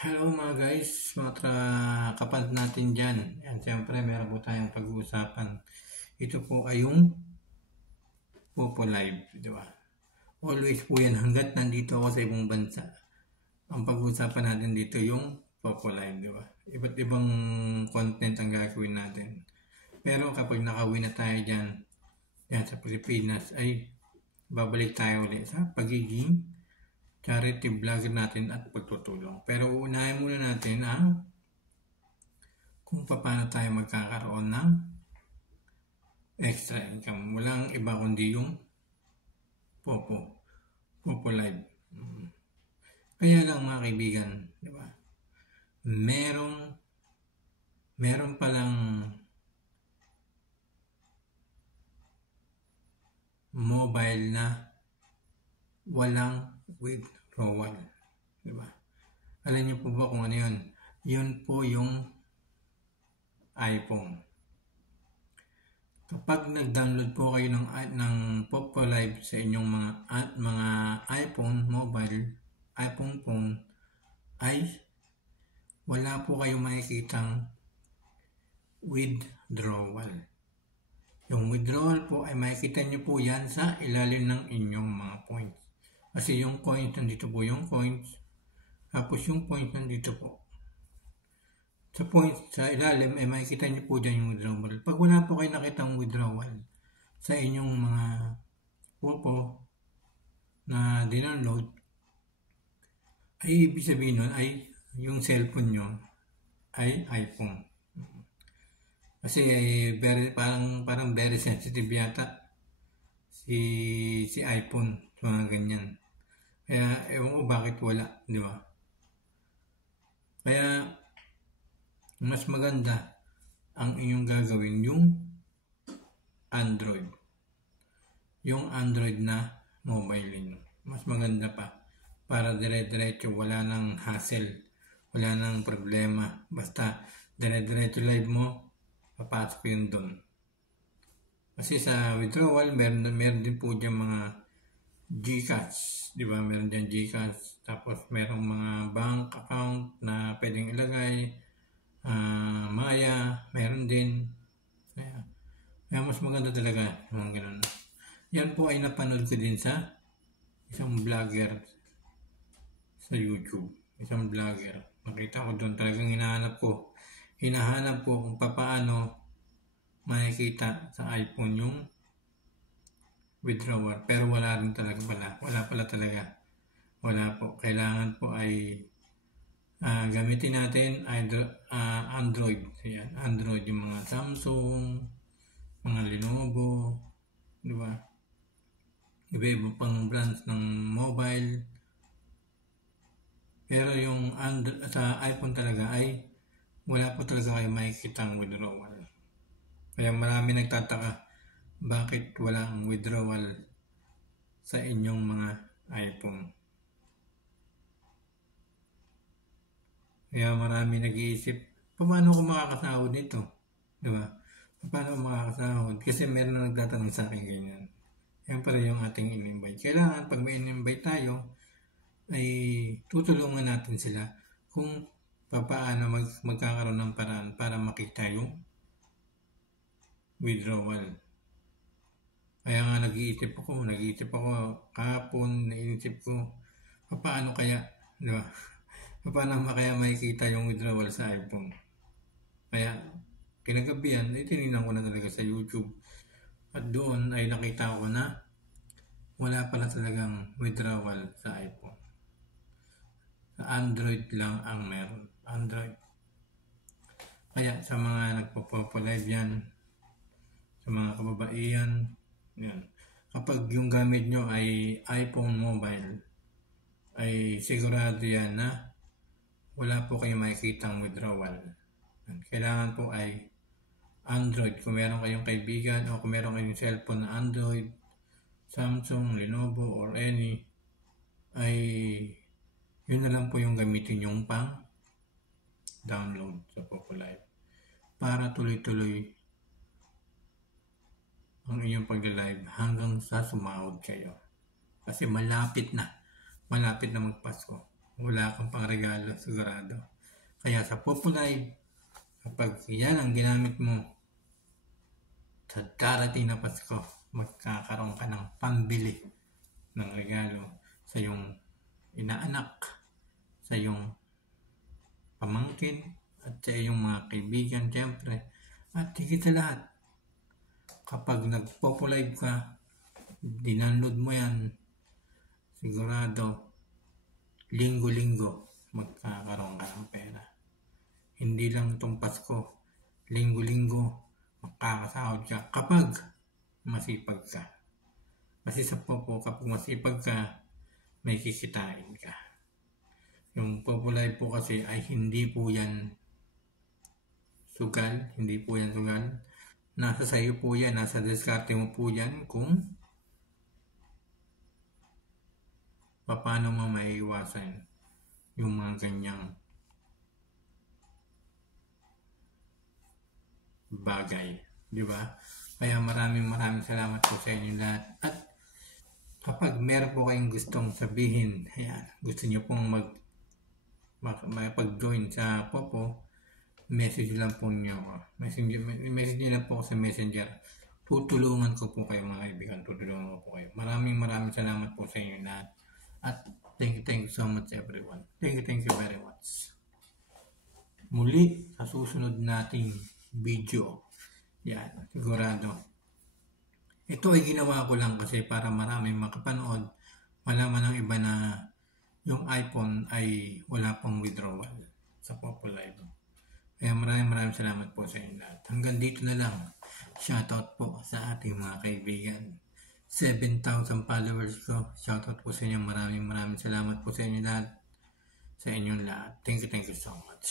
Hello mga guys, mga kapad natin dyan. Yan, siyempre meron po tayong pag-uusapan. Ito po ay yung Popo Live, di ba? Always po yan hanggat nandito ako sa ibang bansa. Ang pag-uusapan natin dito yung Popo Live, di ba? Iba't ibang content ang gagawin natin. Pero kapag nakawin na tayo dyan, yan sa Pilipinas, ay babalik tayo ulit sa pagiging charity vlogger natin at pagtutulong. Pero uunahin muna natin ang kung paano tayo magkakaroon ng extra income. Walang iba kundi yung Popo Live. Kaya lang mga kaibigan, di ba? Meron palang mobile na walang withdrawal. Diba? Alam niyo po ba kung ano yun? Yun po yung iPhone. Kapag nag-download po kayo ng Popo Live sa inyong mga iPhone mobile, iPhone phone, ay wala po kayong makikitang withdrawal. Yung withdrawal po ay makikita nyo po yan sa ilalim ng inyong mga points. Kasi yung coins, nandito po yung coins. Tapos yung points, nandito po. Sa points, sa ilalim, ay makikita nyo po dyan yung withdrawal. Pag wala po kayo nakitang withdrawal sa inyong mga Popo na dindownload, ay ibig sabihin nun ay yung cellphone nyo ay iPhone. Kasi parang very sensitive yata si iPhone, mga ganyan. Kaya ewan ko bakit wala, di ba? Kaya mas maganda ang inyong gagawin yung Android. Yung Android na mobile ninyo. Mas maganda pa para dire-diretso, wala nang hassle, wala nang problema. Basta dire-diretso live mo, papasok yun doon. Kasi sa withdrawal, meron din po dyan mga GCash, di ba? Meron dyan GCash, tapos merong mga bank account na pwedeng ilagay, Maya, meron din. Kaya mas maganda talaga yung ganun. Yan po ay napanood ko din sa isang vlogger sa YouTube. Isang vlogger. Nakita ko doon, talagang hinahanap ko kung paano makikita sa iPhone yung withdrawal. Pero wala rin talaga pala. Wala pala talaga. Wala po. Kailangan po ay gamitin natin Android. Ayan. Android, yung mga Samsung, mga Lenovo, di ba? Iba-iba pang brands ng mobile. Pero yung sa iPhone talaga ay wala po talaga kayo makikita ang withdrawal. Kaya marami nagtataka bakit walang withdrawal sa inyong mga iPhone. Kaya marami nag-iisip, paano ko makakasahod nito? Diba? Paano ko makakasahod? Kasi meron na nagtatanong sa akin ganyan. Yan pala yung ating in-invite. Kailangan pag may in-invite tayo, ay tutulungan natin sila kung paano magkakaroon ng paraan para makita yung withdrawal. Kaya nga nag-iisip ako kahapon, naisip ko, paano kaya, di ba? Paano kaya makikita yung withdrawal sa iPhone? Kaya, kinagabihan, tinignan ko na talaga sa YouTube. At doon ay nakita ko na wala pala talagang withdrawal sa iPhone. Sa Android lang ang meron. Android. Kaya sa mga nagpo-Popo Live yan, sa mga kababaihan, yan. Kapag yung gamit nyo ay iPhone mobile, ay sigurado yan na wala po kayo makikitang withdrawal. Kailangan po ay Android. Kung meron kayong kaibigan o kung meron kayong cellphone na Android, Samsung, Lenovo, or any, ay yun na lang po yung gamitin yung pang download sa Popo Live para tuloy-tuloy ang inyong pag-live hanggang sa sumahod kayo. Kasi malapit na magpasko. wala kang pang regalo sigurado. Kaya sa Popo Live, kapag yan ang ginamit mo sa darating na Pasko, magkakaroon ka ng pambili ng regalo sa iyong inaanak, sa iyong pamangkin, at sa iyong mga kaibigan, siyempre. At higit sa lahat, kapag nag-Popo Live ka, dinunload mo yan, sigurado, linggo-linggo, magkakaroon ka ng pera. Hindi lang itong Pasko, linggo-linggo, makakasahod ka kapag masipag ka. Kasi sa Popo, kapag masipag ka, may kikitain ka. Yung Popo Live po kasi ay hindi po yan sugal, Nasa sayo po yan, nasa diskarte mo po yan kung paano mo maiiwasan yung mga ganyang bagay, di ba? Kaya maraming salamat po sa inyo lahat. At kapag meron po kayong gustong sabihin, ayan, gusto niyo pong mag-join sa Popo, message lang po niyo ako. Message niyo lang po ako sa Messenger. Tutulungan ko po kayo mga kaibigan. Tutulungan ko po kayo. Maraming salamat po sa inyo lahat. At thank you so much everyone. Thank you very much. Muli sa susunod nating video. Yan, sigurado. Ito ay ginawa ko lang kasi para maraming makapanood. Malaman ng iba na yung iPhone ay wala pang withdrawal sa Popo Live. Kaya maraming salamat po sa inyo lahat. Hanggang dito na lang. Shoutout po sa ating mga kaibigan. 7,000 followers ko. Shoutout po sa inyo. Maraming salamat po sa inyo lahat. Sa inyong lahat. Thank you so much.